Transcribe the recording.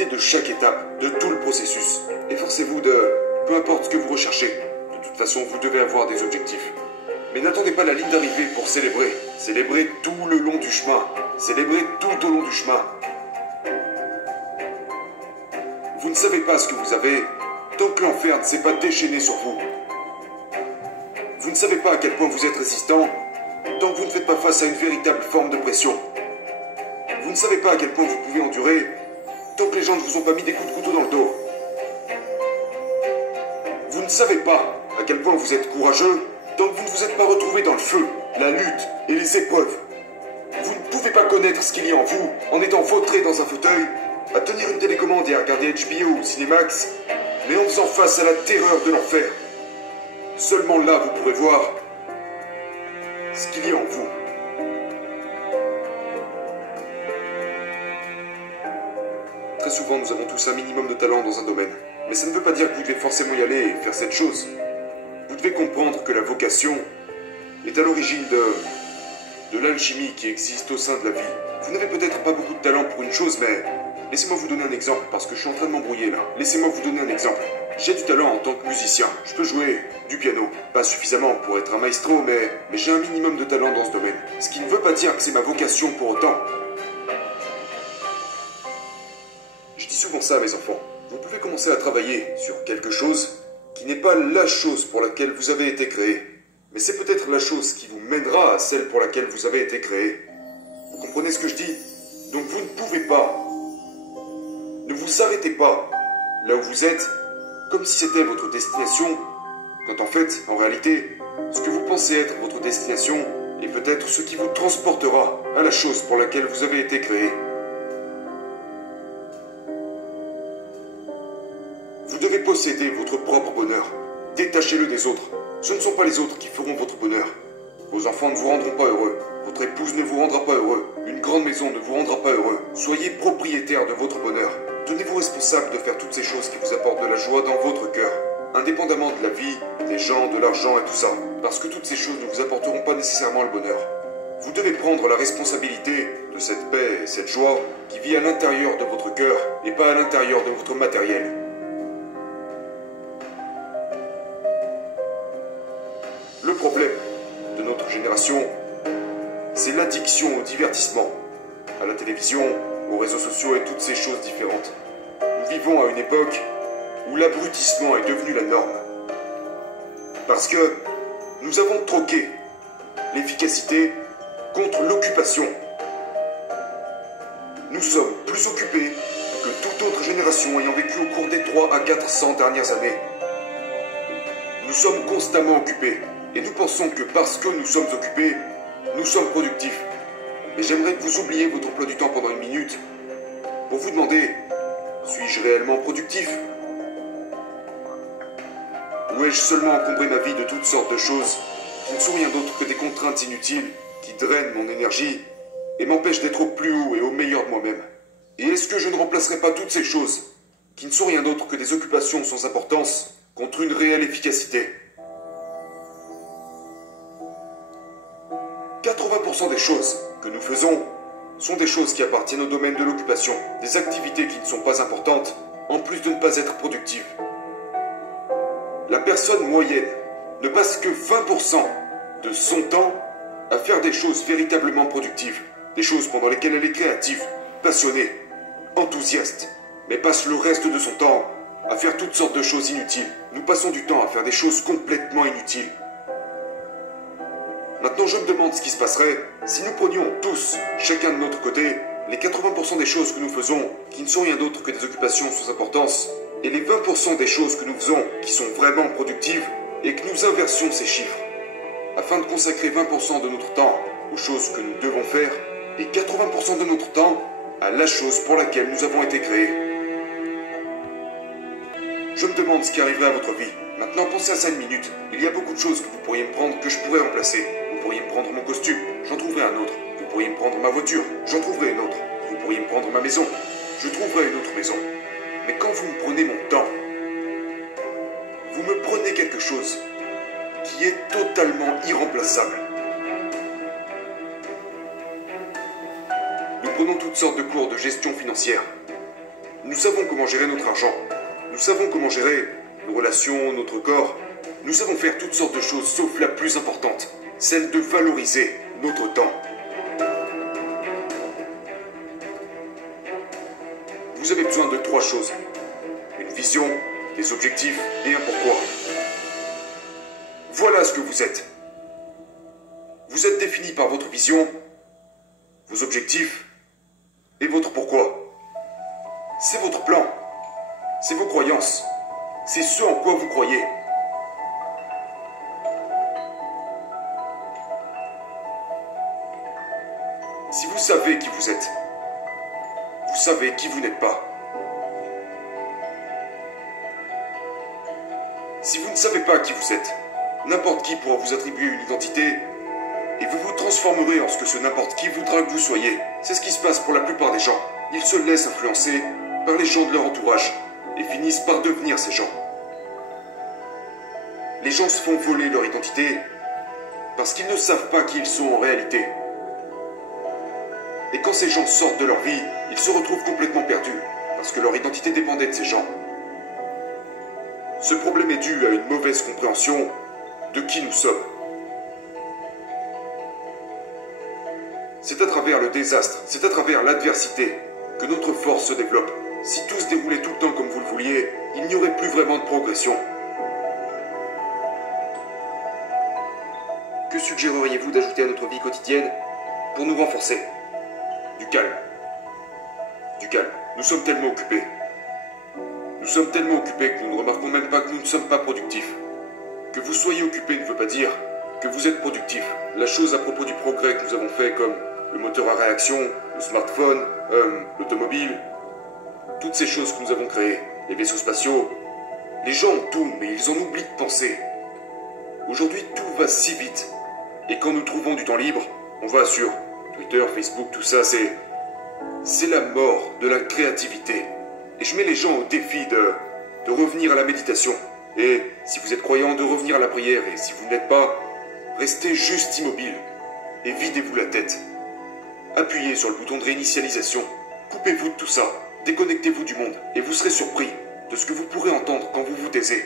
Profitez de chaque étape, de tout le processus. Efforcez-vous de... peu importe ce que vous recherchez. De toute façon, vous devez avoir des objectifs. Mais n'attendez pas la ligne d'arrivée pour célébrer. Célébrez tout le long du chemin. Célébrez tout au long du chemin. Vous ne savez pas ce que vous avez tant que l'enfer ne s'est pas déchaîné sur vous. Vous ne savez pas à quel point vous êtes résistant tant que vous ne faites pas face à une véritable forme de pression. Vous ne savez pas à quel point vous pouvez endurer tant que les gens ne vous ont pas mis des coups de couteau dans le dos. Vous ne savez pas à quel point vous êtes courageux tant que vous ne vous êtes pas retrouvé dans le feu, la lutte et les épreuves. Vous ne pouvez pas connaître ce qu'il y a en vous en étant vautré dans un fauteuil, à tenir une télécommande et à regarder HBO ou Cinemax, mais en faisant face à la terreur de l'enfer. Seulement là, vous pourrez voir ce qu'il y a en vous. Très souvent, nous avons tous un minimum de talent dans un domaine. Mais ça ne veut pas dire que vous devez forcément y aller et faire cette chose. Vous devez comprendre que la vocation est à l'origine de l'alchimie qui existe au sein de la vie. Vous n'avez peut-être pas beaucoup de talent pour une chose, mais laissez-moi vous donner un exemple, parce que je suis en train de m'embrouiller là. Laissez-moi vous donner un exemple. J'ai du talent en tant que musicien. Je peux jouer du piano. Pas suffisamment pour être un maestro, mais j'ai un minimum de talent dans ce domaine. Ce qui ne veut pas dire que c'est ma vocation pour autant. Je dis souvent ça à mes enfants. Vous pouvez commencer à travailler sur quelque chose qui n'est pas la chose pour laquelle vous avez été créé. Mais c'est peut-être la chose qui vous mènera à celle pour laquelle vous avez été créé. Vous comprenez ce que je dis? Donc vous ne pouvez pas. Ne vous arrêtez pas là où vous êtes, comme si c'était votre destination, quand en fait, en réalité, ce que vous pensez être votre destination est peut-être ce qui vous transportera à la chose pour laquelle vous avez été créé. Vous devez posséder votre propre bonheur. Détachez-le des autres. Ce ne sont pas les autres qui feront votre bonheur. Vos enfants ne vous rendront pas heureux. Votre épouse ne vous rendra pas heureux. Une grande maison ne vous rendra pas heureux. Soyez propriétaire de votre bonheur. Tenez-vous responsable de faire toutes ces choses qui vous apportent de la joie dans votre cœur. Indépendamment de la vie, des gens, de l'argent et tout ça. Parce que toutes ces choses ne vous apporteront pas nécessairement le bonheur. Vous devez prendre la responsabilité de cette paix et cette joie qui vit à l'intérieur de votre cœur et pas à l'intérieur de votre matériel. Le problème de notre génération, c'est l'addiction au divertissement, à la télévision, aux réseaux sociaux et toutes ces choses différentes. Nous vivons à une époque où l'abrutissement est devenu la norme. Parce que nous avons troqué l'efficacité contre l'occupation. Nous sommes plus occupés que toute autre génération ayant vécu au cours des 300 à 400 dernières années. Nous sommes constamment occupés. Et nous pensons que parce que nous sommes occupés, nous sommes productifs. Mais j'aimerais que vous oubliez votre emploi du temps pendant une minute pour vous demander, suis-je réellement productif? Ou ai-je seulement encombré ma vie de toutes sortes de choses qui ne sont rien d'autre que des contraintes inutiles qui drainent mon énergie et m'empêchent d'être au plus haut et au meilleur de moi-même? Et est-ce que je ne remplacerai pas toutes ces choses qui ne sont rien d'autre que des occupations sans importance contre une réelle efficacité? 80% des choses que nous faisons sont des choses qui appartiennent au domaine de l'occupation, des activités qui ne sont pas importantes, en plus de ne pas être productives. La personne moyenne ne passe que 20% de son temps à faire des choses véritablement productives, des choses pendant lesquelles elle est créative, passionnée, enthousiaste, mais passe le reste de son temps à faire toutes sortes de choses inutiles. Nous passons du temps à faire des choses complètement inutiles. Maintenant, je me demande ce qui se passerait si nous prenions tous, chacun de notre côté, les 80% des choses que nous faisons, qui ne sont rien d'autre que des occupations sans importance, et les 20% des choses que nous faisons, qui sont vraiment productives, et que nous inversions ces chiffres, afin de consacrer 20% de notre temps aux choses que nous devons faire, et 80% de notre temps à la chose pour laquelle nous avons été créés. Je me demande ce qui arriverait à votre vie. Maintenant, pensez à ça une minute. Il y a beaucoup de choses que vous pourriez me prendre que je pourrais remplacer. Vous pourriez me prendre mon costume, j'en trouverai un autre. Vous pourriez me prendre ma voiture, j'en trouverai une autre. Vous pourriez me prendre ma maison, je trouverai une autre maison. Mais quand vous me prenez mon temps, vous me prenez quelque chose qui est totalement irremplaçable. Nous prenons toutes sortes de cours de gestion financière. Nous savons comment gérer notre argent. Nous savons comment gérer nos relations, notre corps. Nous savons faire toutes sortes de choses, sauf la plus importante, celle de valoriser notre temps. Vous avez besoin de 3 choses. Une vision, des objectifs et un pourquoi. Voilà ce que vous êtes. Vous êtes défini par votre vision, vos objectifs et votre pourquoi. C'est votre plan. C'est vos croyances. C'est ce en quoi vous croyez. Si vous savez qui vous êtes, vous savez qui vous n'êtes pas. Si vous ne savez pas qui vous êtes, n'importe qui pourra vous attribuer une identité et vous vous transformerez en ce que ce n'importe qui voudra que vous soyez. C'est ce qui se passe pour la plupart des gens. Ils se laissent influencer par les gens de leur entourage et finissent par devenir ces gens. Les gens se font voler leur identité parce qu'ils ne savent pas qui ils sont en réalité. Et quand ces gens sortent de leur vie, ils se retrouvent complètement perdus parce que leur identité dépendait de ces gens. Ce problème est dû à une mauvaise compréhension de qui nous sommes. C'est à travers le désastre, c'est à travers l'adversité que notre force se développe. Si tout se déroulait tout le temps comme vous le vouliez, il n'y aurait plus vraiment de progression. Que suggéreriez-vous d'ajouter à notre vie quotidienne pour nous renforcer? Du calme. Du calme. Nous sommes tellement occupés. Nous sommes tellement occupés que nous ne remarquons même pas que nous ne sommes pas productifs. Que vous soyez occupé ne veut pas dire que vous êtes productif. La chose à propos du progrès que nous avons fait, comme le moteur à réaction, le smartphone, l'automobile, toutes ces choses que nous avons créées, les vaisseaux spatiaux, les gens ont tout, mais ils en oublient de penser. Aujourd'hui, tout va si vite. Et quand nous trouvons du temps libre, on va sur Twitter, Facebook, tout ça, c'est la mort de la créativité. Et je mets les gens au défi de revenir à la méditation. Et si vous êtes croyant, de revenir à la prière. Et si vous n'êtes pas, restez juste immobile. Et videz-vous la tête. Appuyez sur le bouton de réinitialisation. Coupez-vous de tout ça. Déconnectez-vous du monde. Et vous serez surpris de ce que vous pourrez entendre quand vous vous taisez.